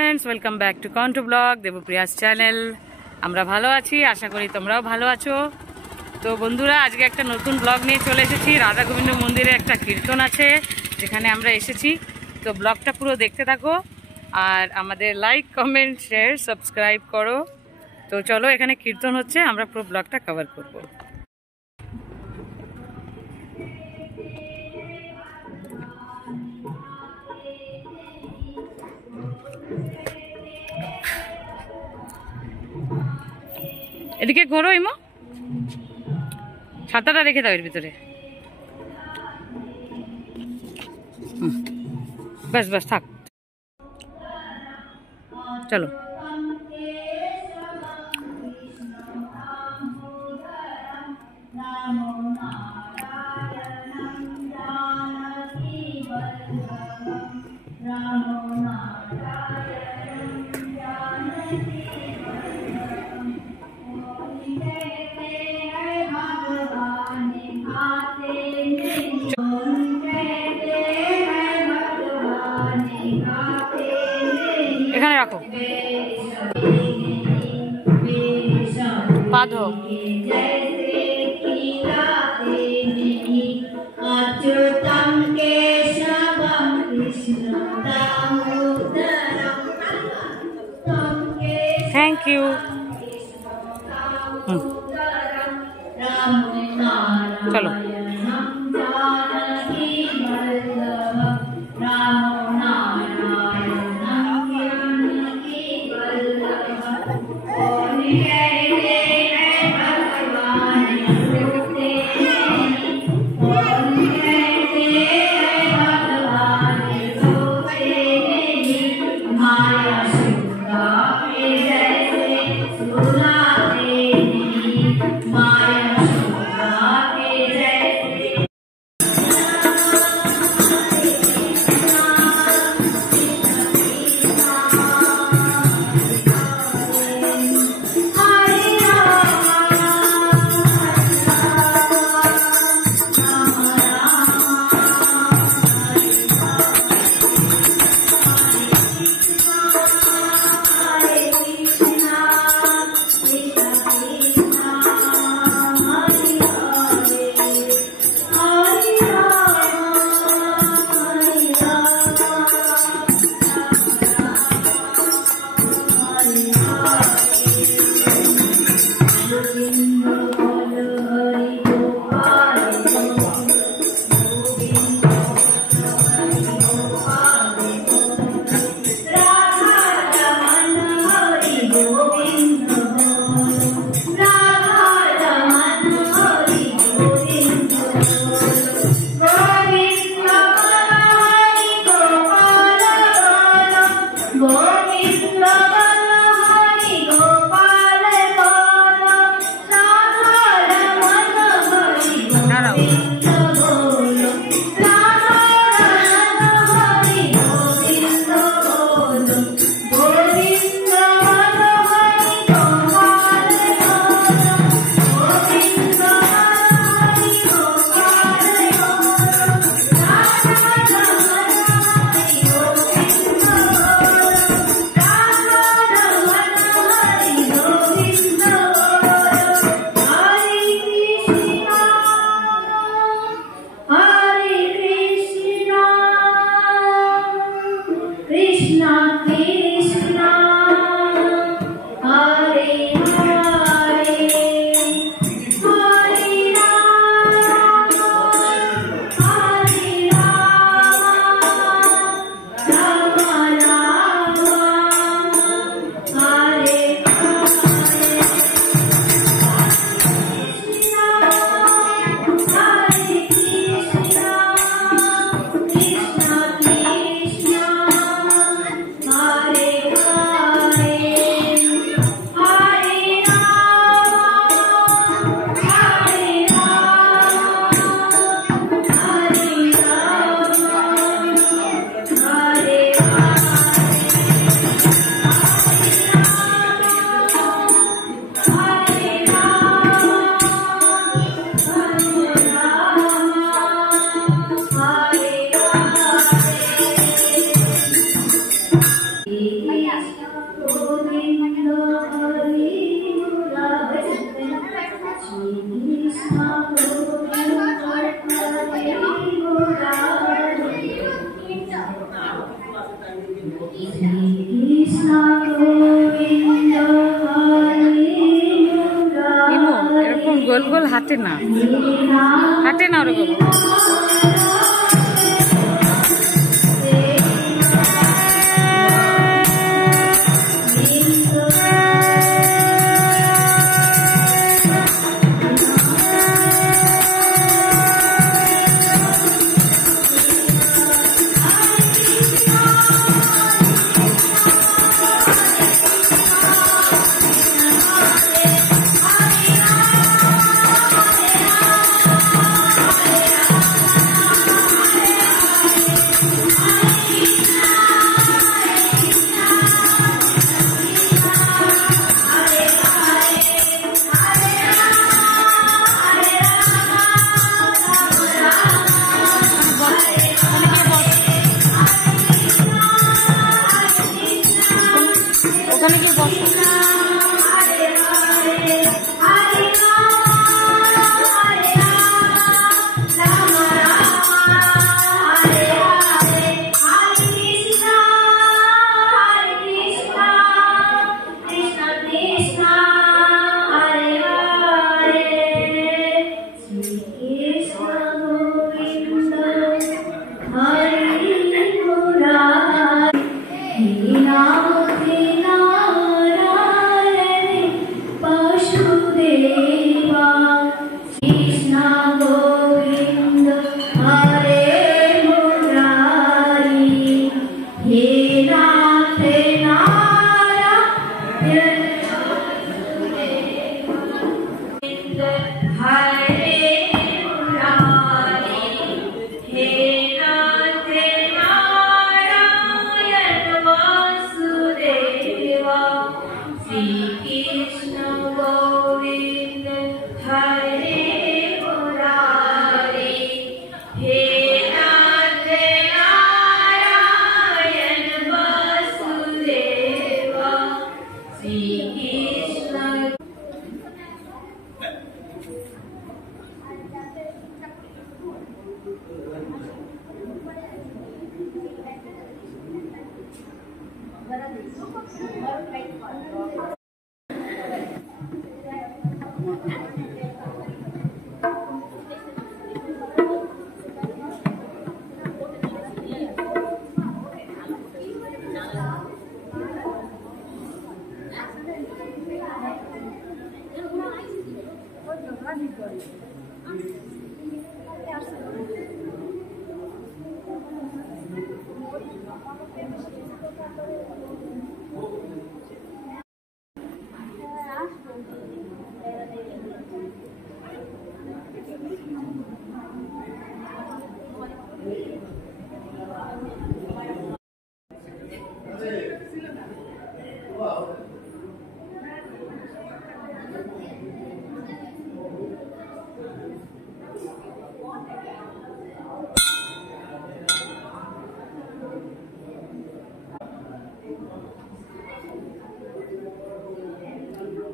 Friends welcome back to कॉन्टू blog Debpriya's channel. আমরা ভালো আছি, আশা করি তোমরাও ভালো আছো। তো বন্ধুরা, আজকে একটা নতুন ব্লগ নিয়ে চলে এসেছি। রাধা গোবিন্দ মন্দিরে একটা কীর্তন আছে যেখানে আমরা এসেছি। তো ব্লগটা পুরো দেখতে থাকো আর আমাদের লাইক কমেন্ট শেয়ার সাবস্ক্রাইব করো। তো চলো, এখানে কীর্তন হচ্ছে, আমরা পুরো ব্লগটা কভার করব। এদিকে ঘোরো ইমো, ছাতাটা রেখে দাও এর ভিতরে। বাস বাস থাক, চলো। এখানে রাখো, পা ধো। Thank you. চলো। Hare ইমো এরকম গোল গোল হাতে না ওরকম। ওখানে গিয়ে বসো।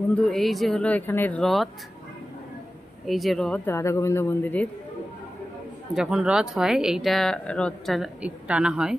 বন্ধু এই যে হলো এখানে রথ, এই যে রথ রাধা গোবিন্দ মন্দিরের যখন রথ হয় এইটা রথটা টানা হয়।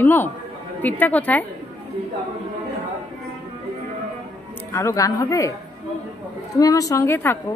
ইমো তীরটা কোথায়? আরো গান হবে, তুমি আমার সঙ্গে থাকো।